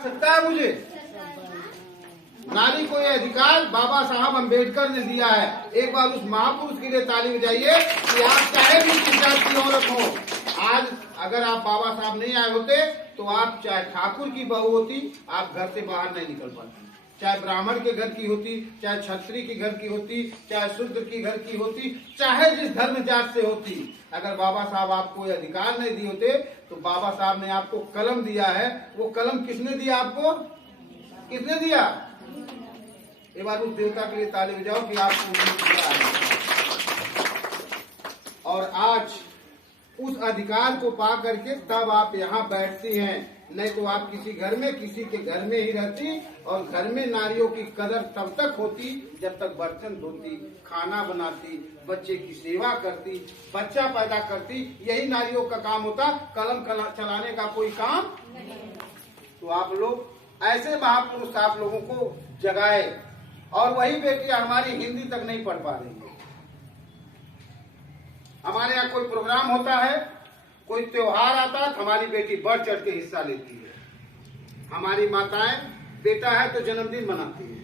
सकता है मुझे? नारी को यह अधिकार बाबा साहब अम्बेडकर ने दिया है। एक बार उस महापुरुष के लिए ताली बजाइए कि आप चाहे भी किस जात की औरत हो। आज अगर आप बाबा साहब नहीं आए होते तो आप चाहे ठाकुर की बहू होती, आप घर से बाहर नहीं निकल पाते। चाहे ब्राह्मण के घर की होती, चाहे क्षत्रिय के घर की होती, चाहे शूद्र की घर की होती, चाहे जिस धर्म जात से होती, अगर बाबा साहब आपको ये अधिकार नहीं दिए होते तो बाबा साहब ने आपको कलम दिया है। वो कलम किसने दिया आपको? किसने दिया? एक बार उस देवता के लिए ताली बजाओ कि आपको दिया है। और आज उस अधिकार को पा करके तब आप यहाँ बैठती हैं, नहीं तो आप किसी घर में, किसी के घर में ही रहती। और घर में नारियों की कदर तब तक होती जब तक बर्तन धोती, खाना बनाती, बच्चे की सेवा करती, बच्चा पैदा करती। यही नारियों का काम होता, कलम चलाने का कोई काम। तो आप लोग ऐसे महापुरुष आप लोगों को जगाए। और वही बेटियां हमारी हिंदी तक नहीं पढ़ पा रही है। हमारे यहाँ कोई प्रोग्राम होता है, कोई त्योहार आता है, हमारी बेटी बढ़ चढ़ के हिस्सा लेती है। हमारी माताएं बेटा है तो जन्मदिन मनाती है।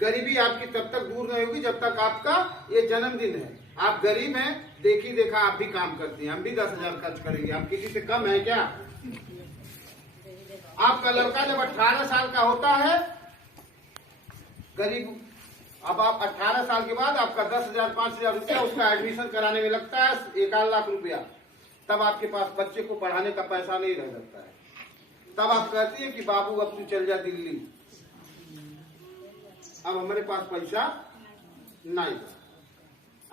गरीबी आपकी तब तक दूर नहीं होगी जब तक आपका ये जन्मदिन है। आप गरीब हैं, देखी देखा आप भी काम करती हैं। हम भी 10,000 खर्च करेंगे, हम किसी से कम है क्या? आपका लड़का जब 18 साल का होता है, गरीब, अब आप 18 साल के बाद आपका 10,000 5,000 रुपया उसका एडमिशन कराने में लगता है, 1 लाख रुपया। तब आपके पास बच्चे को पढ़ाने का पैसा नहीं रह जाता है। तब आप कहती है कि बाबू अब तू चल जा दिल्ली, अब हमारे पास पैसा नहीं।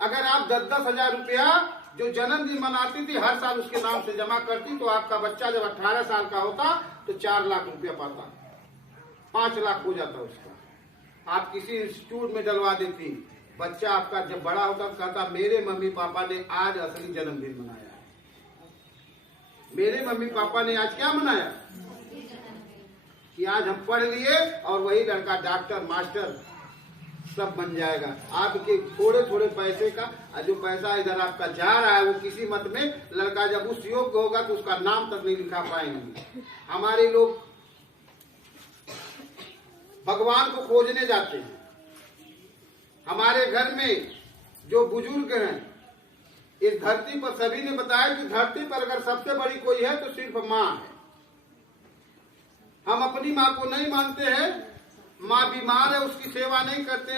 अगर आप 10,000 रुपया जो जन्मदिन मनाती थी हर साल उसके नाम से जमा करती, तो आपका बच्चा जब 18 साल का होता तो 4 लाख रुपया पाता, 5 लाख हो जाता उसका। आप किसी इंस्टीट्यूट में डलवा देती, बच्चा आपका जब बड़ा होता कहता मेरे मम्मी पापा ने आज असली जन्मदिन मनाया है। मेरे मम्मी पापा ने आज क्या मनाया कि आज हम पढ़ लिए और वही लड़का डॉक्टर मास्टर सब बन जाएगा। आपके थोड़े थोड़े पैसे का जो पैसा इधर आपका जा रहा है वो किसी मत में लड़का जब उस योग्य होगा तो उसका नाम तक नहीं लिखा पाएंगे। हमारे लोग भगवान को खोजने जाते हैं। हमारे घर में जो बुजुर्ग हैं, इस धरती पर सभी ने बताया कि धरती पर अगर सबसे बड़ी कोई है तो सिर्फ माँ है। हम अपनी माँ को नहीं मानते हैं, माँ बीमार है उसकी सेवा नहीं करते हैं।